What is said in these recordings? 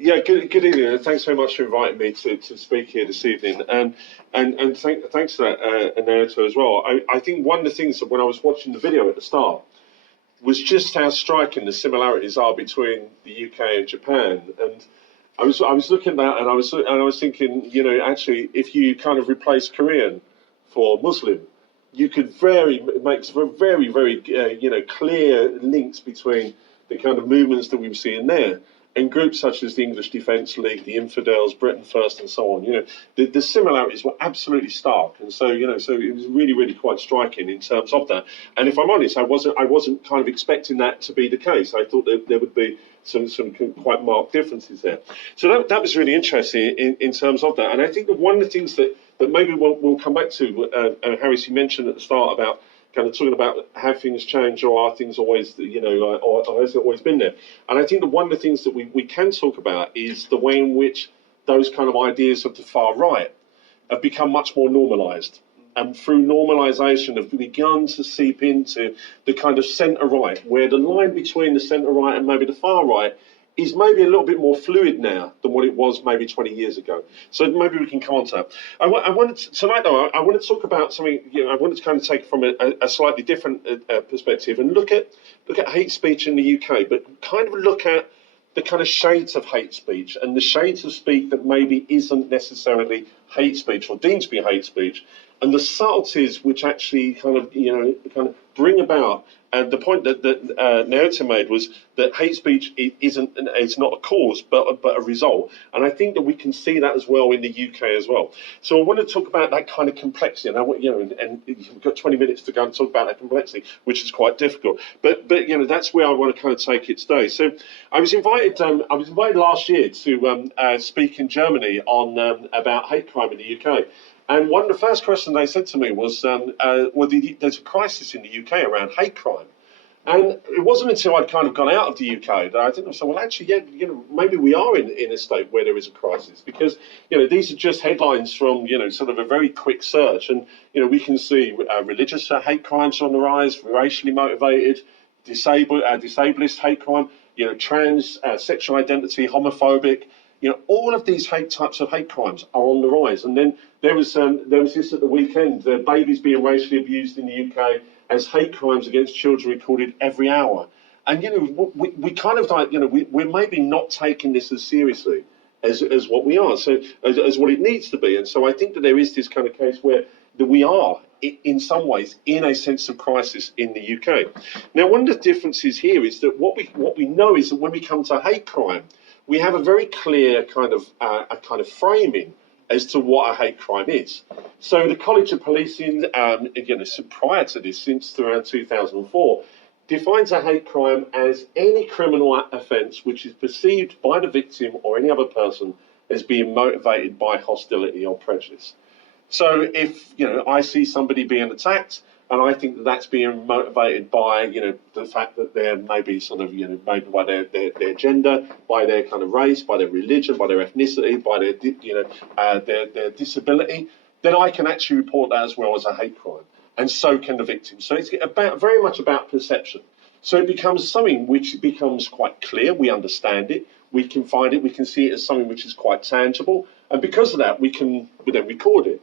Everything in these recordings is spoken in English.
Yeah, good evening, and thanks very much for inviting me to speak here this evening. Thanks for that, Naoto, as well. I think one of the things that when I was watching the video at the start was just how striking the similarities are between the UK and Japan. And I was looking at that, and I was thinking, actually, if you kind of replace Korean for Muslim, you could make some very clear links between the kind of movements that we were seeing there and groups such as the English Defence League, the Infidels, Britain First, and so on. The similarities were absolutely stark, and so it was really quite striking in terms of that. And if I'm honest, I wasn't kind of expecting that to be the case. I thought that there would be some quite marked differences there. So that was really interesting in terms of that. And I think that one of the things that maybe we'll come back to, Harris, you mentioned at the start about kind of talking about have things changed or are things always, or has it always been there? And I think that one of the things that we can talk about is the way in which those kind of ideas of the far right have become much more normalised. And through normalisation have begun to seep into the kind of centre right, where the line between the centre right and maybe the far right is maybe a little bit more fluid now than what it was maybe 20 years ago. So maybe we can come on to that. Tonight, though, I want to talk about something. I wanted to kind of take it from a slightly different perspective and look at hate speech in the UK, but kind of look at the kind of shades of hate speech and the shades of speech that maybe isn't necessarily hate speech or deemed to be hate speech, and the subtleties which actually kind of bring about. And the point that Naoto made was that hate speech it's not a cause but a result. And I think that we can see that as well in the UK as well. So I want to talk about that kind of complexity. And and we've got 20 minutes to go and talk about that complexity, which is quite difficult. But that's where I want to kind of take it today. So I was invited last year to speak in Germany on about hate crime in the UK. And one of the first questions they said to me was, there's a crisis in the UK around hate crime. And it wasn't until I'd kind of gone out of the UK that I didn't say, well, actually, yeah, maybe we are in a state where there is a crisis, because, these are just headlines from, sort of a very quick search. And, we can see religious hate crimes on the rise, racially motivated, disableist hate crime, trans, sexual identity, homophobic. All of these types of hate crimes are on the rise. And then there was this at the weekend, babies being racially abused in the UK as hate crimes against children recorded every hour. And, we kind of like, we're maybe not taking this as seriously as what we are, so as what it needs to be. And so I think that there is this kind of case where that we are, in some ways, in a sense of crisis in the UK. Now, one of the differences here is that what we know is that when we come to hate crime, we have a very clear kind of framing as to what a hate crime is. So the College of Policing, prior to this, since around 2004, defines a hate crime as any criminal offence which is perceived by the victim or any other person as being motivated by hostility or prejudice. So if I see somebody being attacked, and I think that that's being motivated by, the fact that they're maybe sort of, maybe by their gender, by their kind of race, by their religion, by their ethnicity, by their disability, then I can actually report that as well as a hate crime, and so can the victim. So it's very much about perception. So it becomes something which becomes quite clear. We understand it. We can find it. We can see it as something which is quite tangible, and because of that, we then record it.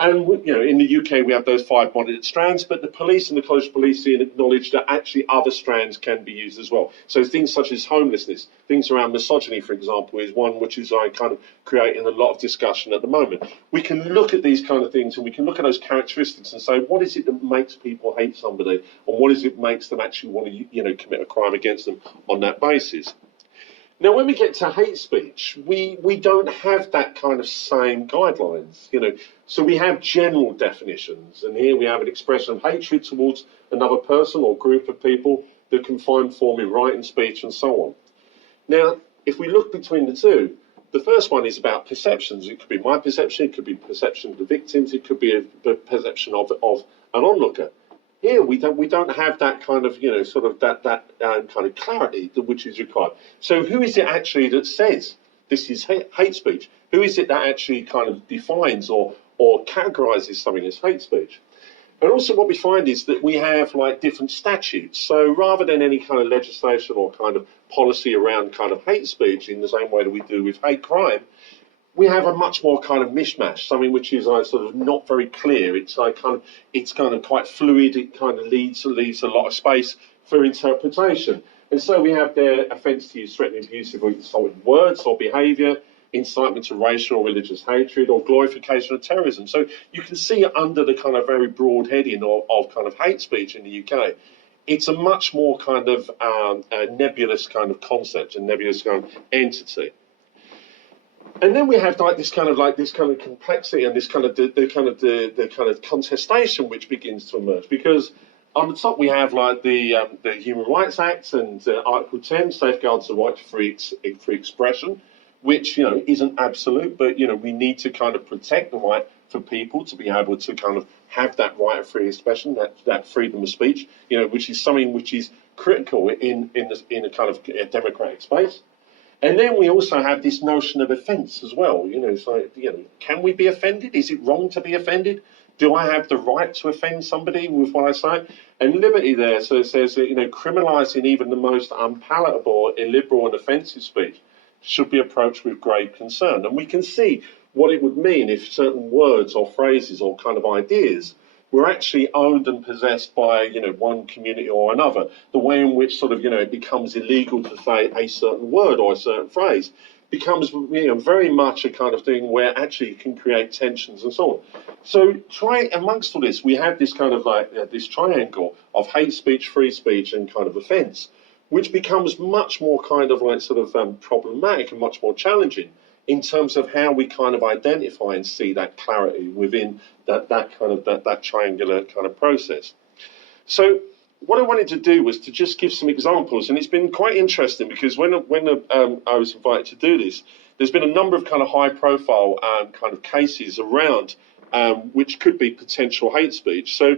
And, in the UK, we have those 5 monitored strands, but the police and the College of Policing acknowledge that actually other strands can be used as well. So things such as homelessness, things around misogyny, for example, is one which is kind of creating a lot of discussion at the moment. We can look at these kind of things and we can look at those characteristics and say, what is it that makes people hate somebody? And what is it that makes them actually want to, commit a crime against them on that basis? Now, when we get to hate speech, we don't have that kind of same guidelines, So we have general definitions, and here we have an expression of hatred towards another person or group of people that can find form in writing, speech, and so on. Now, if we look between the two, the first one is about perceptions. It could be my perception, it could be perception of the victims, it could be a perception of an onlooker. Here we don't have that kind of sort of that kind of clarity which is required. So who is it actually that says this is hate speech? Who is it that actually kind of defines or categorises something as hate speech? And also what we find is that we have like different statutes. So rather than any kind of legislation or kind of policy around kind of hate speech in the same way that we do with hate crime, we have a much more kind of mishmash, something which is like sort of not very clear. It's like it's kind of quite fluid. It kind of leaves a lot of space for interpretation. And so we have their offence to use threatening, abusive, or insulting words or behaviour, incitement to racial or religious hatred, or glorification of terrorism. So you can see under the kind of very broad heading of kind of hate speech in the UK, it's a much more kind of a nebulous kind of concept, a nebulous kind of entity. And then we have like this kind of complexity and this kind of the kind of contestation which begins to emerge, because on the top we have like the Human Rights Act and Article 10 safeguards the right to free expression, which isn't absolute, but we need to kind of protect the right for people to be able to kind of have that right of free expression, that freedom of speech, which is something which is critical in a kind of a democratic space. And then we also have this notion of offence as well. Can we be offended? Is it wrong to be offended? Do I have the right to offend somebody with what I say? And liberty there, so it says that, criminalising even the most unpalatable, illiberal and offensive speech should be approached with grave concern. And we can see what it would mean if certain words or phrases or kind of ideas were actually owned and possessed by, one community or another. The way in which sort of, it becomes illegal to say a certain word or a certain phrase becomes, very much a kind of thing where actually it can create tensions and so on. So amongst all this, we have this kind of like this triangle of hate speech, free speech, and kind of offence, which becomes much more kind of like sort of problematic and much more challenging in terms of how we kind of identify and see that clarity within that triangular kind of process. So what I wanted to do was to just give some examples, and it's been quite interesting because when I was invited to do this, there's been a number of kind of high-profile kind of cases around which could be potential hate speech. So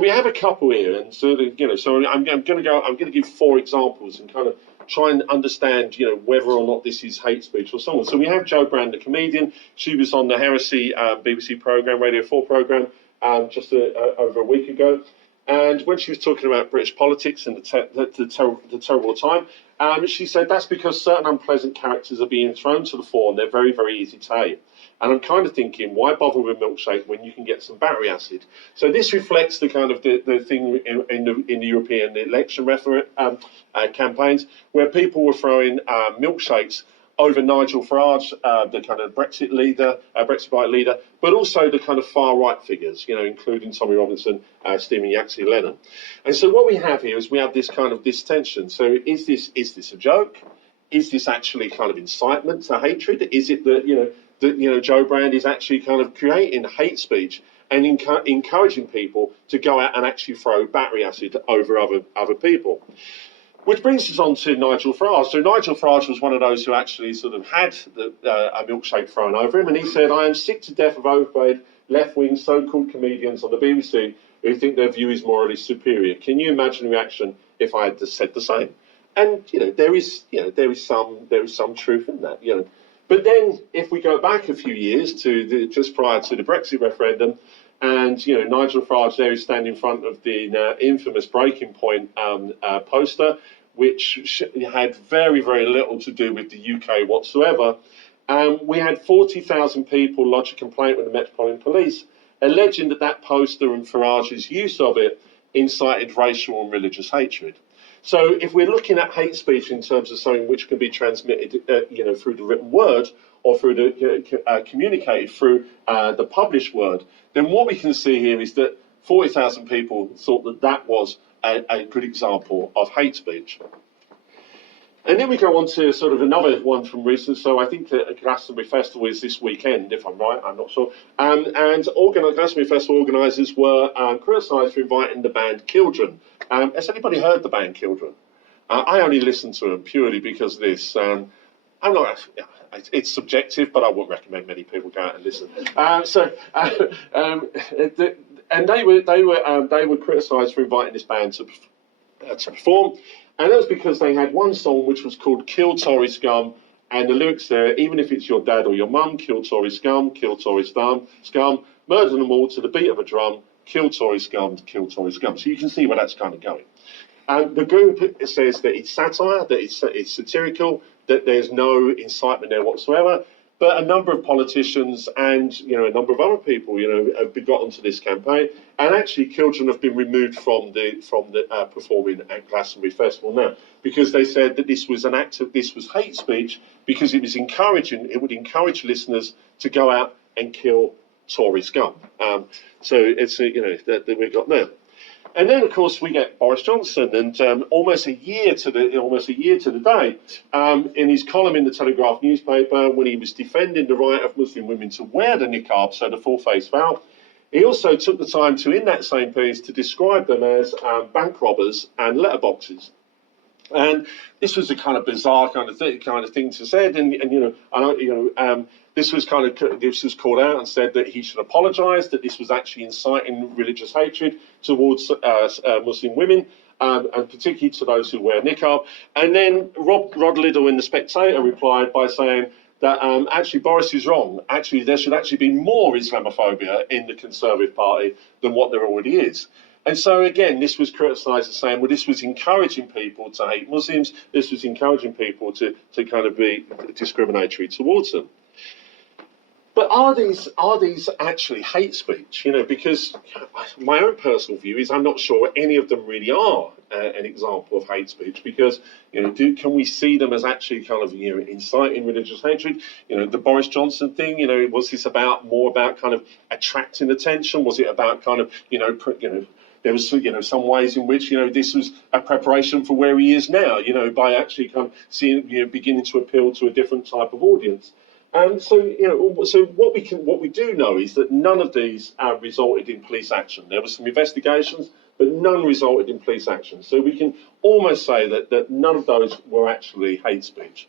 we have a couple here, and so I'm going to give 4 examples and kind of try and understand, whether or not this is hate speech or someone. So we have Jo Brand, the comedian. She was on the Heresy BBC programme, Radio 4 programme, just over a week ago. And when she was talking about British politics and the terrible time, she said that's because certain unpleasant characters are being thrown to the fore and they're very, very easy to hate. And I'm kind of thinking, why bother with a milkshake when you can get some battery acid? So this reflects the kind of the thing in the European election campaigns, where people were throwing milkshakes over Nigel Farage, the kind of Brexit leader, but also the kind of far right figures, including Tommy Robinson, Stephen Yaxley Lennon. And so what we have here is we have this kind of tension. So is this a joke? Is this actually kind of incitement to hatred? Is it that Jo Brand is actually kind of creating hate speech and encouraging people to go out and actually throw battery acid over other people? Which brings us on to Nigel Farage. So Nigel Farage was one of those who actually sort of had a milkshake thrown over him, and he said, "I am sick to death of overpaid left-wing so-called comedians on the BBC who think their view is morally superior. Can you imagine the reaction if I had said the same?" And there is some truth in that. But then if we go back a few years to just prior to the Brexit referendum, and Nigel Farage there is standing in front of the infamous Breaking Point poster, which had very, very little to do with the UK whatsoever. We had 40,000 people lodge a complaint with the Metropolitan Police, alleging that poster and Farage's use of it incited racial and religious hatred. So if we're looking at hate speech in terms of something which can be transmitted, through the written word or through the communicated through the published word, then what we can see here is that 40,000 people thought that was a good example of hate speech. And then we go on to sort of another one from recent. So I think that Glastonbury Festival is this weekend, if I'm right, I'm not sure. And Glastonbury Festival organisers were criticised for inviting the band Children. Has anybody heard the band Children? I only listen to them purely because of this. It's subjective, but I wouldn't recommend many people go out and listen. And they were criticised for inviting this band to perform, and that was because they had one song which was called "Kill Tory Scum," and the lyrics there, even if it's your dad or your mum, kill Tory scum, kill Tory scum, murder them all to the beat of a drum, kill Tory scum, kill Tory scum. So you can see where that's kind of going. The group says that it's satire, that it's satirical, that there's no incitement there whatsoever. But a number of politicians and a number of other people have got onto this campaign, and actually children have been removed from the performing at Glastonbury Festival now because they said that this was hate speech because it would encourage listeners to go out and kill Tory scum. So it's that we've got now. And then, of course, we get Boris Johnson, and almost a year to the day, in his column in the Telegraph newspaper, when he was defending the right of Muslim women to wear the niqab, so the full face veil, he also took the time to, in that same piece, to describe them as bank robbers and letterboxes. And this was a kind of bizarre kind of thing to say, this was called out and said that he should apologise, that this was actually inciting religious hatred towards Muslim women, and particularly to those who wear niqab. And then Rod Liddell in The Spectator replied by saying that actually Boris is wrong. Actually, there should actually be more Islamophobia in the Conservative Party than what there already is. And so, again, this was criticised as saying, well, this was encouraging people to hate Muslims. This was encouraging people to kind of be discriminatory towards them. But are these actually hate speech? Because my own personal view is I'm not sure any of them really are an example of hate speech. Because can we see them as actually kind of inciting religious hatred? The Boris Johnson thing. Was this more about kind of attracting attention? Was it about kind of there was some ways in which this was a preparation for where he is now. By actually kind of seeing beginning to appeal to a different type of audience. So what we do know is that none of these resulted in police action. There were some investigations, but none resulted in police action. So we can almost say that none of those were actually hate speech.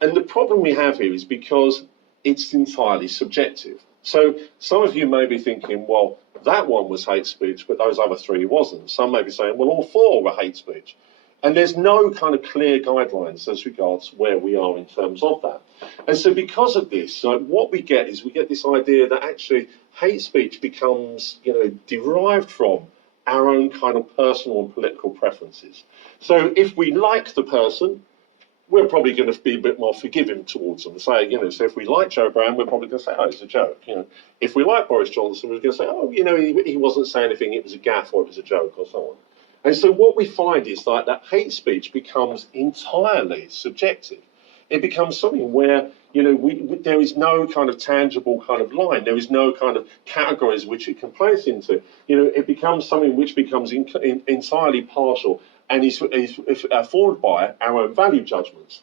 And the problem we have here is because it's entirely subjective. So some of you may be thinking, well, that one was hate speech, but those other three wasn't. Some may be saying, well, all four were hate speech. And there's no kind of clear guidelines as regards where we are in terms of that. And so because of this, what we get this idea that actually hate speech becomes, derived from our own kind of personal and political preferences. So if we like the person, we're probably going to be a bit more forgiving towards them. So if we like Joe Brown, we're probably going to say, oh, it's a joke. If we like Boris Johnson, we're going to say, oh, he wasn't saying anything, it was a gaffe or it was a joke or so on. And so what we find is that hate speech becomes entirely subjective. It becomes something where, there is no kind of tangible kind of line. There is no kind of categories which it can place into. It becomes something which becomes entirely partial and is formed by our own value judgments.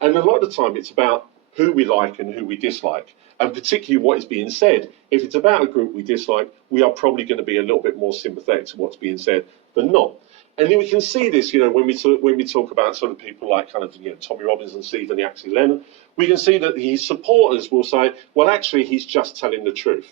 And a lot of the time it's about who we like and who we dislike, and particularly what is being said. If it's about a group we dislike, we are probably going to be a little bit more sympathetic to what's being said than not. And then we can see this, when we talk about sort of people like kind of Tommy Robinson, Stephen Yaxley Lennon, we can see that his supporters will say, well, actually, he's just telling the truth.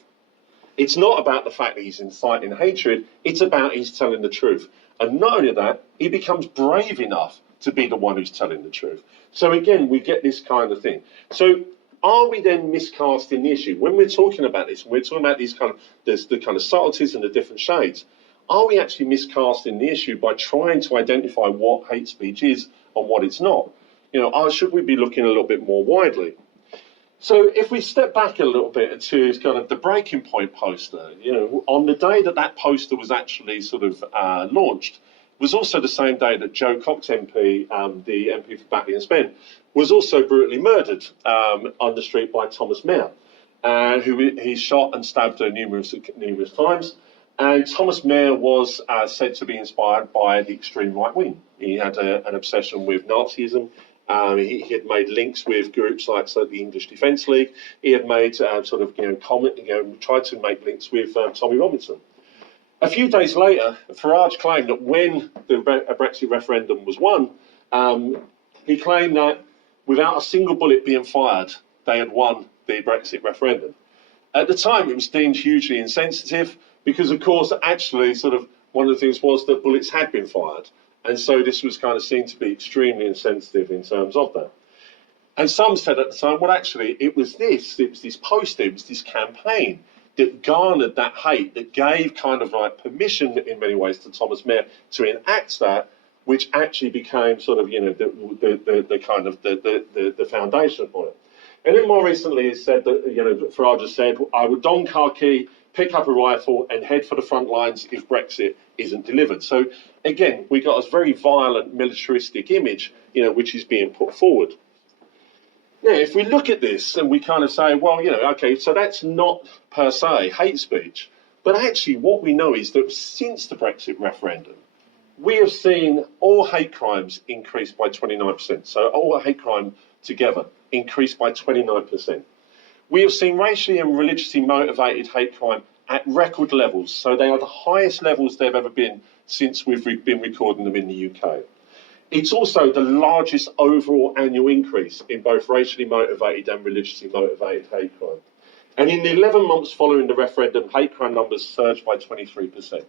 It's not about the fact that he's inciting hatred, it's about he's telling the truth. And not only that, he becomes brave enough to be the one who's telling the truth. So again, we get this kind of thing. So are we then miscasting the issue? When we're talking about this, when we're talking about these the kind of subtleties and the different shades, are we actually miscasting the issue by trying to identify what hate speech is and what it's not? Should we be looking a little bit more widely? So if we step back a little bit to kind of the breaking point poster, on the day that poster was actually sort of launched, was also the same day that Joe Cox MP, the MP for Batley and Spen, was also brutally murdered on the street by Thomas Mair, who he shot and stabbed numerous times. And Thomas Mair was said to be inspired by the extreme right wing. He had an obsession with Nazism. He had made links with groups like the English Defence League. He had made tried to make links with Tommy Robinson. A few days later, Farage claimed that when the Brexit referendum was won, he claimed that without a single bullet being fired, they had won the Brexit referendum. At the time, it was deemed hugely insensitive because, of course, actually one of the things was that bullets had been fired. And so this was kind of seen to be extremely insensitive in terms of that. And some said at the time, well, actually, it was this poster, it was this campaign that garnered that hate, that gave kind of like permission in many ways to Thomas Mehr to enact that, which actually became sort of, the kind of the foundation for it. And then more recently, he said that, Farage has said, I would don khaki, pick up a rifle and head for the front lines if Brexit isn't delivered. So again, we got a very violent militaristic image, which is being put forward. Now, if we look at this and we kind of say, well, okay, so that's not per se hate speech, but actually what we know is that since the Brexit referendum, we have seen all hate crimes increase by 29%. So all hate crime together increased by 29%. We have seen racially and religiously motivated hate crime at record levels. So they are the highest levels they've ever been since we've been recording them in the UK. It's also the largest overall annual increase in both racially motivated and religiously motivated hate crime. And in the 11 months following the referendum, hate crime numbers surged by 23%.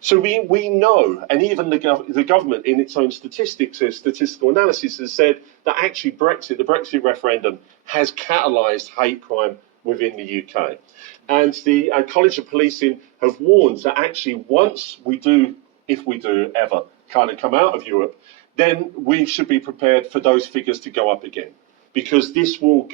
So we know, and even the government in its own statistical analysis has said that actually the Brexit referendum has catalysed hate crime within the UK. And the College of Policing have warned that actually once we do, if we do ever kind of come out of Europe, then we should be prepared for those figures to go up again. Because this will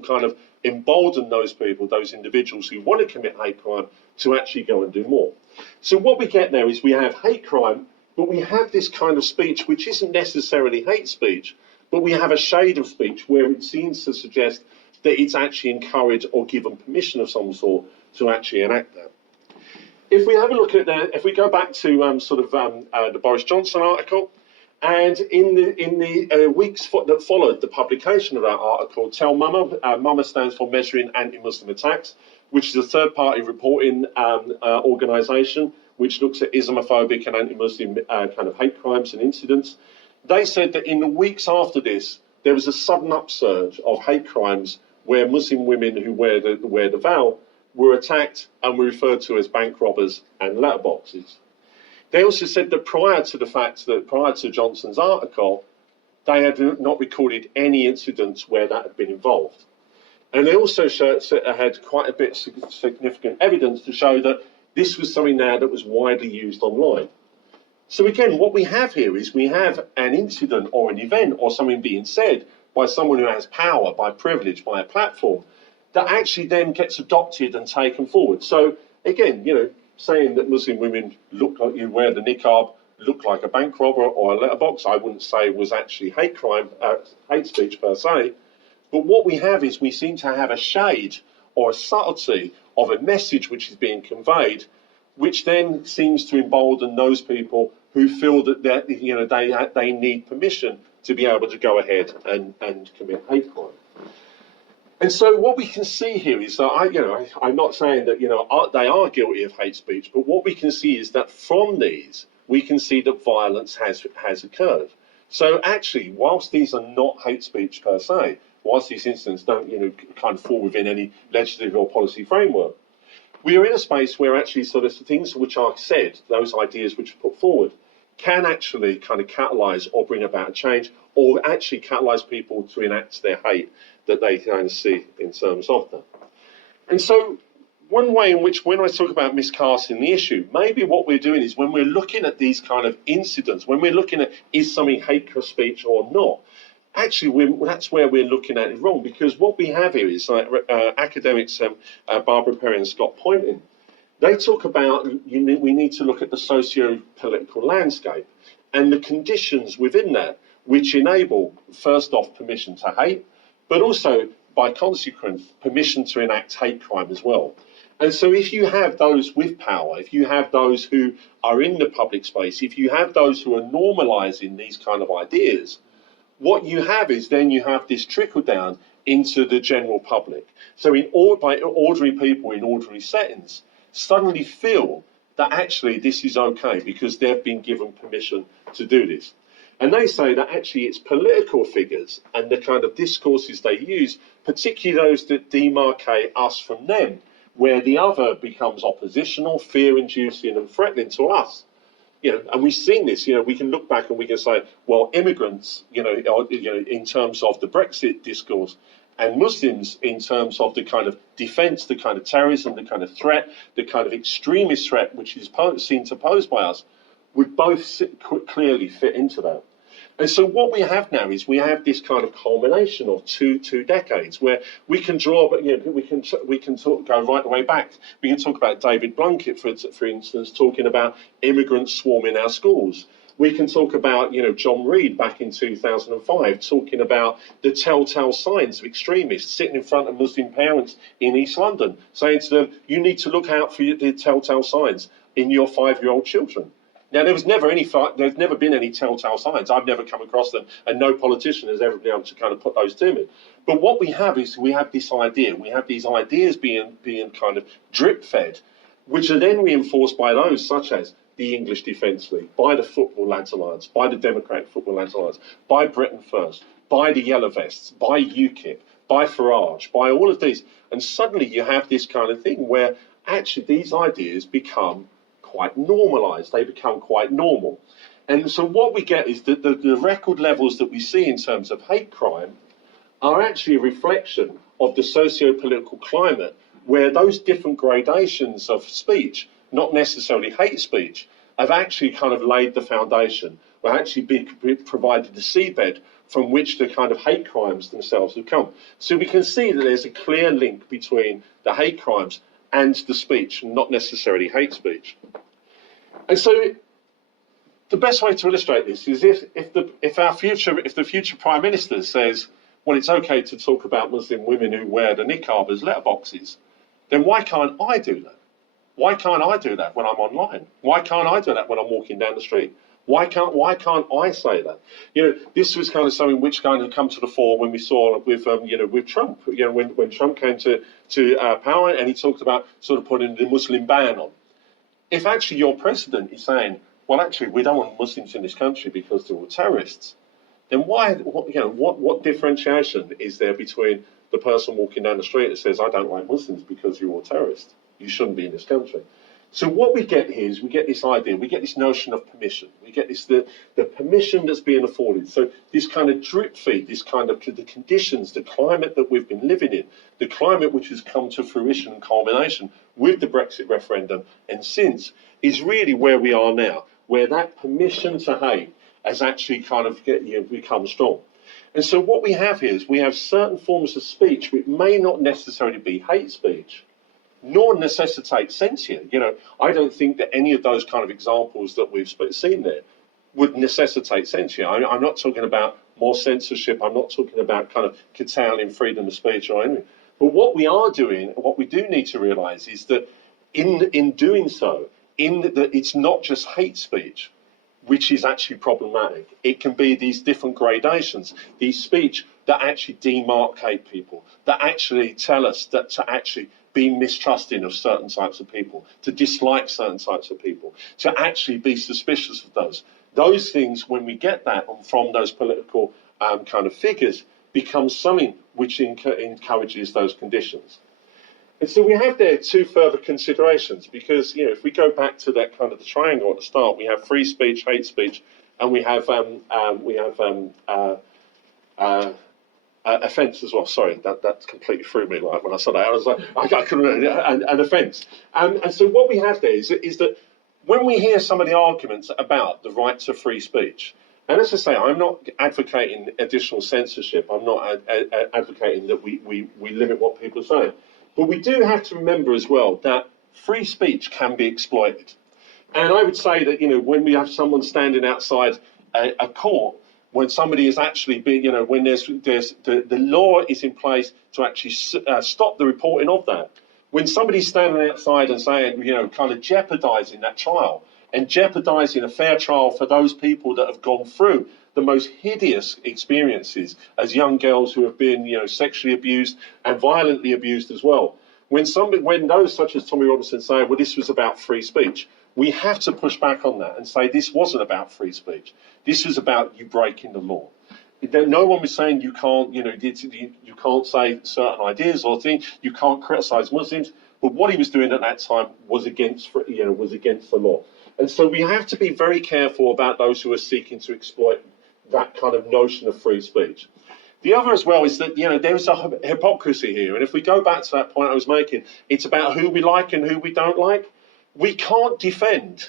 kind of embolden those people, those individuals who want to commit hate crime to actually go and do more. So what we get there is we have hate crime, but we have this kind of speech which isn't necessarily hate speech, but we have a shade of speech where it seems to suggest that it's actually encouraged or given permission of some sort to actually enact that. If we have a look at that, if we go back to the Boris Johnson article, and in the weeks that followed the publication of that article, Tell Mama, Mama stands for Measuring Anti-Muslim Attacks, which is a third-party reporting organisation which looks at Islamophobic and anti-Muslim kind of hate crimes and incidents. They said that in the weeks after this, there was a sudden upsurge of hate crimes where Muslim women who wear the veil were attacked and were referred to as bank robbers and letterboxes. They also said that prior to Johnson's article, they had not recorded any incidents where that had been involved. And they also had quite a bit of significant evidence to show that this was something now that was widely used online. So again, what we have here is we have an incident or an event or something being said by someone who has power, by privilege, by a platform, that actually then gets adopted and taken forward. So again, saying that Muslim women look like you wear the niqab, look like a bank robber or a letterbox, I wouldn't say was actually hate crime, hate speech per se. But what we have is we seem to have a shade or a subtlety of a message which is being conveyed, which then seems to embolden those people who feel that they need permission to be able to go ahead and commit hate crime. And so what we can see here is that I'm not saying that they are guilty of hate speech, but what we can see is that from these we can see that violence has occurred. So actually, whilst these are not hate speech per se, whilst these incidents don't kind of fall within any legislative or policy framework, we are in a space where actually sort of things which are said, those ideas which are put forward, can actually kind of catalyse or bring about a change, or actually catalyse people to enact their hate that they kind of see in terms of them. And so one way in which, when I talk about miscasting the issue, maybe what we're doing is when we're looking at these kind of incidents, when we're looking at is something hate speech or not, actually that's where we're looking at it wrong, because what we have here is like academics Barbara Perry and Scott Poynting. They talk about we need to look at the socio-political landscape and the conditions within that which enable, first off, permission to hate, but also, by consequence, permission to enact hate crime as well. And so if you have those with power, if you have those who are in the public space, if you have those who are normalising these kind of ideas, what you have is then you have this trickle down into the general public. So by ordinary people in ordinary settings suddenly feel that actually this is okay because they've been given permission to do this. And they say that actually it's political figures and the kind of discourses they use, particularly those that demarcate us from them, where the other becomes oppositional, fear-inducing and threatening to us. And we've seen this. We can look back and we can say, well, immigrants, in terms of the Brexit discourse, and Muslims in terms of the kind of defence, the kind of terrorism, the kind of threat, the kind of extremist threat which is seen to pose by us, would both clearly fit into that. And so what we have now is we have this kind of culmination of two decades where we can draw, we can go right the way back. We can talk about David Blunkett, for instance, talking about immigrants swarming our schools. We can talk about, John Reed back in 2005 talking about the telltale signs of extremists sitting in front of Muslim parents in East London, saying to them, you need to look out for the telltale signs in your 5-year-old children. Now, there's never been any telltale signs. I've never come across them, and no politician has ever been able to kind of put those to me. But what we have is we have this idea. We have these ideas being kind of drip-fed, which are then reinforced by those such as the English Defence League, by the Football Lads Alliance, by the Democratic Football Lads Alliance, by Britain First, by the Yellow Vests, by UKIP, by Farage, by all of these. And suddenly you have this kind of thing where actually these ideas become quite normalised. They become quite normal. And so what we get is that the record levels that we see in terms of hate crime are actually a reflection of the socio-political climate where those different gradations of speech, not necessarily hate speech, have actually kind of laid the foundation, or actually provided the seabed from which the kind of hate crimes themselves have come. So we can see that there's a clear link between the hate crimes and the speech, not necessarily hate speech. And so the best way to illustrate this is if the future Prime Minister says, well, it's okay to talk about Muslim women who wear the niqab as letterboxes, then why can't I do that? Why can't I do that when I'm online? Why can't I do that when I'm walking down the street? Why can't I say that? This was kind of something which kind of come to the fore when we saw with Trump. When Trump came to power and he talked about sort of putting the Muslim ban on. If actually your president is saying, well, actually we don't want Muslims in this country because they're all terrorists, then what differentiation is there between the person walking down the street that says, I don't like Muslims because you're all terrorists? You shouldn't be in this country. So what we get here is we get this idea, we get this notion of permission. We get this the permission that's being afforded. So this kind of drip feed, this kind of the conditions, the climate that we've been living in, the climate which has come to fruition and culmination with the Brexit referendum and since, is really where we are now, where that permission to hate has actually kind of become strong. And so what we have here is we have certain forms of speech which may not necessarily be hate speech, nor necessitate censure. I don't think that any of those kind of examples that we've seen there would necessitate censure. I'm not talking about more censorship. I'm not talking about kind of curtailing freedom of speech or anything. But what we are doing, what we do need to realise is that in doing so, that it's not just hate speech, which is actually problematic. It can be these different gradations, these speech that actually demarcate people, that actually tell us that to actually be mistrusting of certain types of people, to dislike certain types of people, to actually be suspicious of those. Those things, when we get that from those political kind of figures, becomes something which encourages those conditions. And so we have there two further considerations, because if we go back to that kind of the triangle at the start, we have free speech, hate speech, and we have offence as well. Sorry, that completely threw me. Like when I said that, I was like, I couldn't. An offence. And so what we have there is that when we hear some of the arguments about the right to free speech, and as I say, I'm not advocating additional censorship. I'm not advocating that we limit what people say. But we do have to remember as well that free speech can be exploited. And I would say that, when we have someone standing outside a court, when somebody is actually being, when there's the law is in place to actually stop the reporting of that. When somebody's standing outside and saying, kind of jeopardising that trial and jeopardising a fair trial for those people that have gone through the most hideous experiences as young girls who have been, sexually abused and violently abused as well. When those such as Tommy Robinson say, well, this was about free speech, we have to push back on that and say this wasn't about free speech. This was about you breaking the law. No one was saying you can't, you can't say certain ideas or things. You can't criticise Muslims. But what he was doing at that time was against the law. And so we have to be very careful about those who are seeking to exploit that kind of notion of free speech. The other as well is that, there's a hypocrisy here. And if we go back to that point I was making, it's about who we like and who we don't like. We can't defend,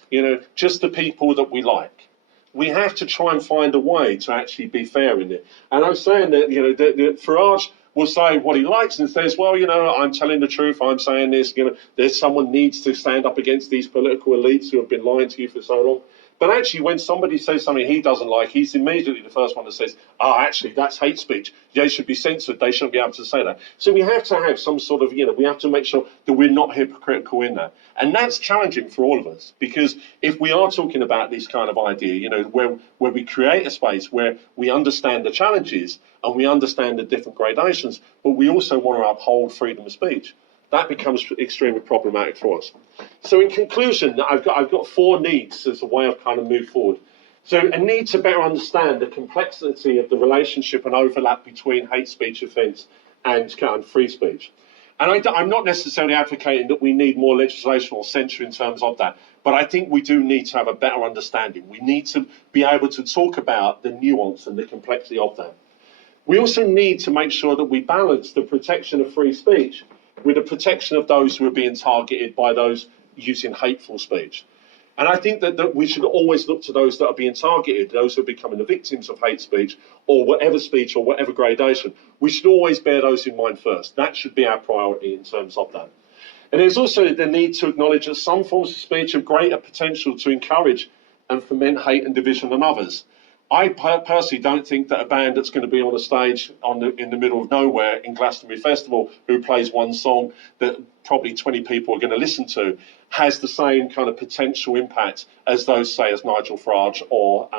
just the people that we like. We have to try and find a way to actually be fair in it. And I'm saying that, that Farage will say what he likes and says, well, I'm telling the truth, I'm saying this, there's someone needs to stand up against these political elites who have been lying to you for so long. But actually, when somebody says something he doesn't like, he's immediately the first one that says, actually, that's hate speech. They should be censored. They shouldn't be able to say that. So we have to have some sort of, we have to make sure that we're not hypocritical in that. And that's challenging for all of us, because if we are talking about this kind of idea, where we create a space where we understand the challenges and we understand the different gradations, but we also want to uphold freedom of speech, that becomes extremely problematic for us. So in conclusion, I've got 4 needs as a way of kind of move forward. So a need to better understand the complexity of the relationship and overlap between hate speech offence and free speech. And I'm not necessarily advocating that we need more legislation or censure in terms of that, but I think we do need to have a better understanding. We need to be able to talk about the nuance and the complexity of that. We also need to make sure that we balance the protection of free speech with the protection of those who are being targeted by those using hateful speech. And I think that we should always look to those that are being targeted, those who are becoming the victims of hate speech or whatever gradation. We should always bear those in mind first. That should be our priority in terms of that. And there's also the need to acknowledge that some forms of speech have greater potential to encourage and foment hate and division than others. I personally don't think that a band that's going to be on a stage in the middle of nowhere in Glastonbury Festival who plays one song that probably 20 people are going to listen to has the same kind of potential impact as those, say, as Nigel Farage or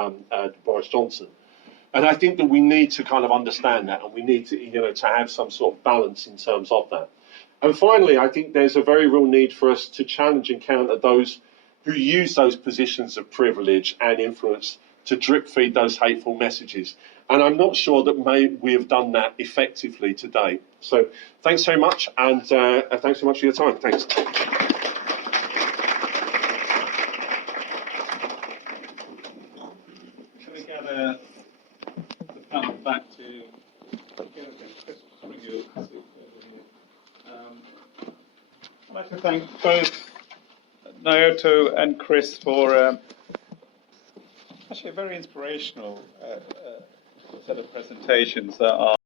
Boris Johnson. And I think that we need to kind of understand that, and we need to, to have some sort of balance in terms of that. And finally, I think there's a very real need for us to challenge and counter those who use those positions of privilege and influence to drip feed those hateful messages. And I'm not sure that we have done that effectively to date. So thanks very much, and thanks so much for your time. Thanks. Can we gather the panel back to Chris, bring you a seat over here. I'd like to thank both Naoto and Chris for actually a very inspirational set of presentations that are